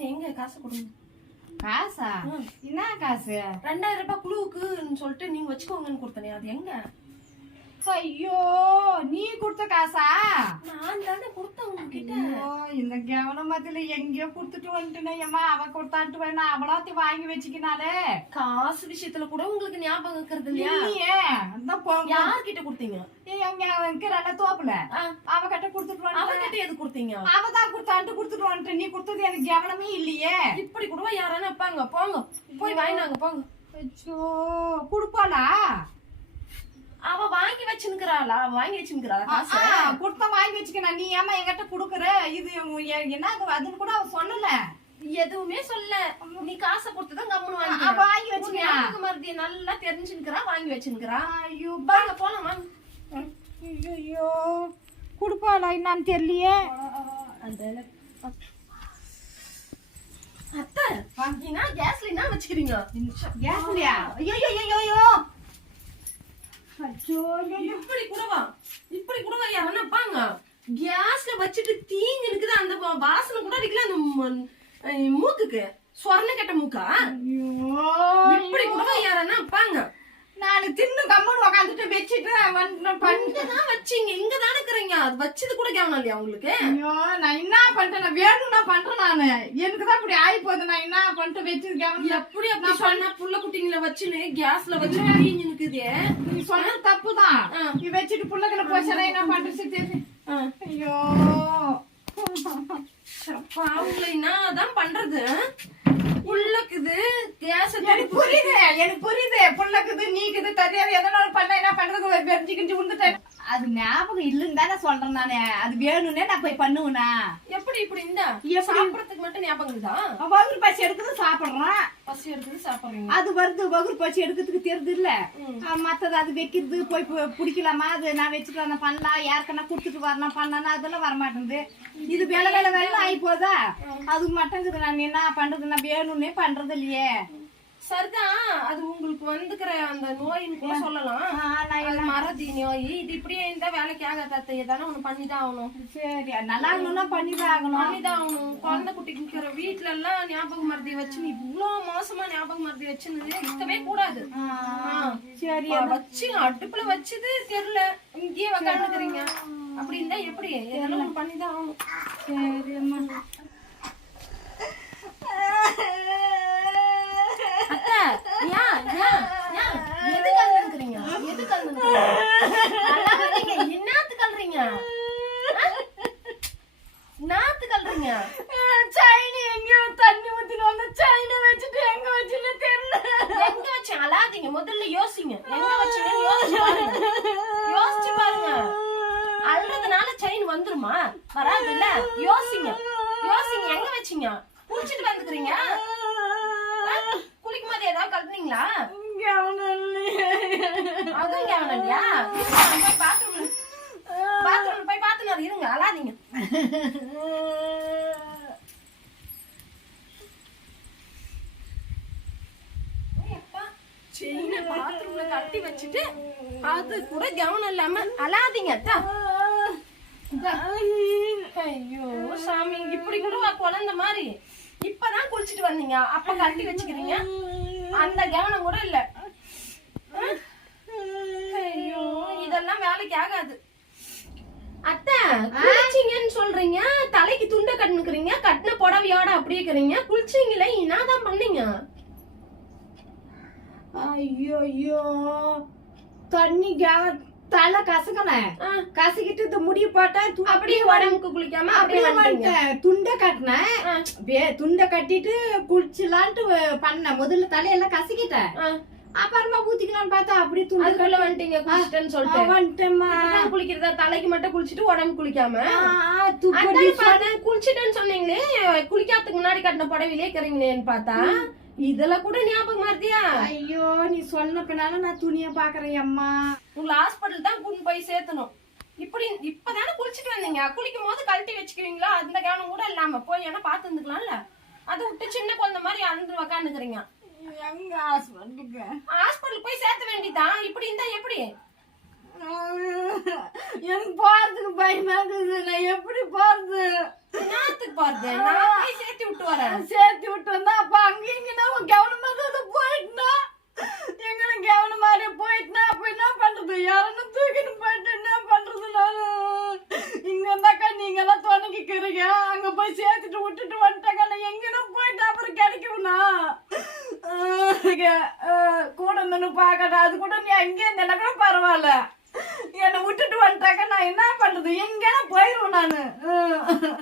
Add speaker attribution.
Speaker 1: எங்க காசு கொடுங்க?
Speaker 2: காசா? என்ன காசு?
Speaker 1: ரெண்டாயிரம் ரூபாய் குழுவுக்குன்னு சொல்லிட்டு நீங்க வச்சுக்கோங்கன்னு கொடுத்தனே அது எங்க?
Speaker 2: ஐயோ நீ கொடுத்த காசா?
Speaker 1: நான் தானே கொடுத்தேன் உங்ககிட்ட
Speaker 2: ஐயோ இந்த கவனமத்துல எங்கேயோ கொடுத்துட்டு வந்துட்டேனே அம்மா. அவ கொடுத்தான்ட்டு வேணா அவளாத்தையும் வாங்கி வச்சுக்கினாலே.
Speaker 1: காசு விஷயத்துல கூட உங்களுக்கு ஞாபகம் இருக்கிறது இல்லையா? யார்கிட்ட கொடுத்தீங்க?
Speaker 2: இருக்கிற தோப்புல.
Speaker 1: ஆ,
Speaker 2: அவ கிட்ட கொடுத்துட்டு
Speaker 1: அவகிட்ட எது கொடுத்தீங்க?
Speaker 2: அவ தான் கொடுத்தான்ட்டு கொடுத்துட்டு வந்துட்டேன். நீ கொடுத்தது எனக்கு கவனமே இல்லையே.
Speaker 1: இப்படி கூட யாரானு வைப்பாங்க? போங்க. போய் வாங்கினாங்க போங்க.
Speaker 2: அச்சோ கொடுப்பாளா?
Speaker 1: வச்சுக்கிறாளா வாங்கி வச்சுக்கிறாளா காசு?
Speaker 2: கொடுத்த வாங்கி வச்சுக்கணும் நீ ஏமா என்கிட்ட குடுக்குற? இது என்ன அது? அதுன்னு கூட அவ சொல்லல.
Speaker 1: எதுவுமே சொல்ல நீ காசை கொடுத்துதான் கம்முனு வாங்கி
Speaker 2: வாங்கி வச்சுக்கிறா
Speaker 1: மருதிய நல்லா தெரிஞ்சுக்கிறா வாங்கி வச்சுக்கிறா
Speaker 2: ஐயோ
Speaker 1: வாங்க போலாம் வாங்க.
Speaker 2: ஐயோ கொடுப்பாளா என்னன்னு தெரியலையே.
Speaker 1: அந்த அத்தை வாங்கினா கேஸ்ல என்ன வச்சுக்கிறீங்க.
Speaker 2: கேஸ்லையா ஐயோ ஐயோ ஐயோ
Speaker 1: இப்படி கூடவா? இப்படி கூடவா யாருன்னா பாங்க. கேஸ்ல வச்சுட்டு தீங்கு இருக்குது. அந்த வாசனை கூட அடிக்கல அந்த மூக்குக்கு. சொர்ண கட்ட மூக்கா
Speaker 2: ஐயோ
Speaker 1: இப்படி கூடவா யாருன்னா பாங்க
Speaker 2: நான் தின்னு கம்முன்னு உக்காந்துட்டு வச்சுட்டு வந்து பண்ண
Speaker 1: இங்கதான் வச்சீங்க இங்க தானே இருக்கிறீங்க. அது வச்சது கூட கவனம் இல்லையா உங்களுக்கு?
Speaker 2: ஐயோ நான் என்ன பண்ணிட்டேன் நான் வேணும்னா பண்றேன் நானு. எனக்கு தான் இப்படி ஆகி போகுது நான் என்ன பண்ணிட்டு வச்சு கவனம்
Speaker 1: எப்படி அப்படி சொன்னா புள்ள குட்டிங்களை வச்சுன்னு கேஸ்ல வச்சு நிக்குது
Speaker 2: நீ சொன்னது தப்புதான்.
Speaker 1: ஆ.
Speaker 2: நீ வச்சுட்டு புள்ளகளை போச்சா என்ன பண்றது தெரியும் ஐயோ.
Speaker 1: பாவங்களை என்னதான் பண்றது உள்ளக்குது
Speaker 2: நீக்குது தெரியாது. எதனால பண்ண என்ன பண்றது? வெறிஞ்சு கிஞ்சி விழுந்துட்டேன் அது ஞாபகம் இல்லைன்னு தானே சொல்றேன் நானு. அது வேணும்னே நான் போய் பண்ணுவேனா?
Speaker 1: எப்படி இப்படி இந்த? சாப்பிடறதுக்கு மட்டும் ஞாபகம் இருக்குதா?
Speaker 2: வகுறு பசி எடுக்குது சாப்பிடுறேன்.
Speaker 1: பசி எடுக்குது சாப்பிடுறீங்க
Speaker 2: அது வருது வகுறு பசி எடுக்கிறதுக்கு தெரியுது இல்ல. மத்தது அது வைக்கிறது போய் பிடிக்கலாமா? அது நான் நான் பண்ணலாம். யாருக்கன்னா கொடுத்துட்டு வரணும் பண்ணலாம் அதெல்லாம் வரமாட்டேங்குது. இது வேலை வேலை வேலை ஆகி போதா? அது மாட்டேங்குது. நான் என்ன பண்றது? நான் வேணும்னே பண்றது இல்லையே.
Speaker 1: சரிதான் அது உங்களுக்கு வந்துக்கிற அந்த நோயின்னு சொல்லலாம். மறதி நோய். இது இப்படியே இருந்தா வேலைக்கு ஆகாத எதானே ஒண்ணு பண்ணிதான் ஆகணும்.
Speaker 2: சரி நல்லா பண்ணிதான் ஆகணும்.
Speaker 1: பண்ணிதான் ஆகணும். குழந்தை குட்டிக்கு இருக்கிற வீட்ல எல்லாம் ஞாபக மருதி வச்சு இவ்வளவு மோசமா ஞாபக மருதி வச்சுன்னு இருக்கவே கூடாது.
Speaker 2: சரி
Speaker 1: வச்சு அடுப்புல வச்சது தெரியல. இங்கேயே உக்காந்துக்கிறீங்க. அப்படி இருந்தா எப்படி? ஒண்ணு பண்ணிதான் ஆகணும்.
Speaker 2: சரி அம்மா.
Speaker 1: என்னத்து கலறீங்க? நாத்து கலறீங்க?
Speaker 2: சைனி எங்கேயோ தண்ணி ஊத்திட்டு வந்து சைனை வச்சுட்டு எங்க வச்சுன்னு தெரியல.
Speaker 1: எங்க வச்சு? அழாதீங்க. முதல்ல யோசிங்க. எங்க வச்சீங்கன்னு யோசிச்சு பாருங்க. யோசிச்சு பாருங்க. அழுறதுனால செயின் வந்துருமா? வராது இல்ல யோசிங்க. யோசிங்க. எங்க வச்சீங்க? குளிச்சிட்டு வந்துக்கிறீங்க? குளிக்கும் போது ஏதாவது கேவலம் இல்லையா போய் பாத்ரூம்ல பாத்ரூம்ல போய் பாத்துனாரு இருங்க அழாதீங்க. செயினை பாத்ரூம்ல கட்டி வச்சுட்டு அது கூட கவனம் இல்லாம அழாதீங்க அத்தா. ஐயோ சாமி இப்படி கூட வா குழந்தை மாதிரி. இப்பதான் குளிச்சுட்டு வந்தீங்க. அப்ப கட்டி வச்சுக்கிறீங்க. அந்த கவனம் கூட இல்ல. இதெல்லாம் வேலைக்கு ஆகாது. அத்தை குளிச்சிங்கன்னு சொல்றீங்க தலைக்கு துண்டை கட்டுனுக்குறீங்க கட்டின புடவையோட அப்படியே இருக்கிறீங்க குளிச்சிங்களே என்னதான் பண்ணீங்க?
Speaker 2: ஐயோ தண்ணி தலை கசக்கனேன்
Speaker 1: ஆ,
Speaker 2: கசக்கிட்டு இந்த முடி போட்டா து-
Speaker 1: அப்படியே உடம்புக்கு குளிக்காம அப்படியே
Speaker 2: வந்துட்டேன். துண்டை கட்டினேன். துண்டை கட்டிட்டு குளிச்சலான்ட்டு பண்ணேன். முதல்ல தலையெல்லாம் கசக்கிட்டேன். அப்புறமா ஊத்திக்கலாம்னு பார்த்தா அப்படியே துண்டு
Speaker 1: அதுக்குள்ள வந்துட்டீங்க குளிச்சிட்டேன்னு சொல்லிட்டு.
Speaker 2: வந்துட்டேம்மா.
Speaker 1: குளிக்கிறதா? தலைக்கு மட்டும் குளிச்சிட்டு உடம்பு குளிக்காம? குளிச்சிட்டேன்னு சொன்னீங்களே குளிக்காததுக்கு முன்னாடி கட்டின புடவையிலே இருக்கிறீங்களேன்னு பார்த்தா. இதெல்லாம் கூட ஞாபகம் மாத்தியா
Speaker 2: ஐயோ நீ சொன்ன பின்னால நான் துணிய பாக்குறேன் அம்மா.
Speaker 1: உங்களை ஹாஸ்பிட்டல் தான் கூட்டிட்டு போய் சேர்த்தணும். இப்படி இப்பதானே குளிச்சிட்டு வந்தீங்க? குளிக்கும் போது கழட்டி வச்சுக்கிறீங்களா அந்த கவனம் கூட இல்லாம. போய் ஏன்னா பார்த்து இருந்துக்கலாம்ல? அதை விட்டு சின்ன குழந்தை மாதிரி அந்து உக்காந்துக்கிறீங்க.
Speaker 2: எங்க ஹாஸ்பிட்டலுக்கு
Speaker 1: ஹாஸ்பிட்டல் போய் சேர்த்த வேண்டியதான் இப்படி இருந்தா எப்படி?
Speaker 2: எனக்கு போறதுக்கு பயமா இருக்குது நான் எப்படி போறது?
Speaker 1: என்னத்துக்கு பாருது நான் போய் சேர்த்து விட்டு வரேன்.
Speaker 2: சேர்த்து விட்டு வந்தா அப்ப அங்க இங்கன்னா கவனமா தான் போயிட்டுனா எங்கன கவனமா போயிட்டுனா அப்ப என்ன பண்றது யாரும் தூக்கிட்டு போயிட்டு என்ன பண்றது நானு இங்க இருந்தாக்கா நீங்க எல்லாம் துணைக்கிக்கிறீங்க அங்க போய் சேர்த்துட்டு விட்டுட்டு வந்துட்டாங்க நான் எங்கன போயிட்டு அப்புறம் கிடைக்கும்னா கூட நின்று பார்க்கணும் அது கூட நீ அங்கேயே இருந்தா கூட பரவாயில்ல. என்னை விட்டுட்டு வந்துட்டாக்க நான் என்ன பண்றது? எங்கேனா போயிடுவேன் நான்.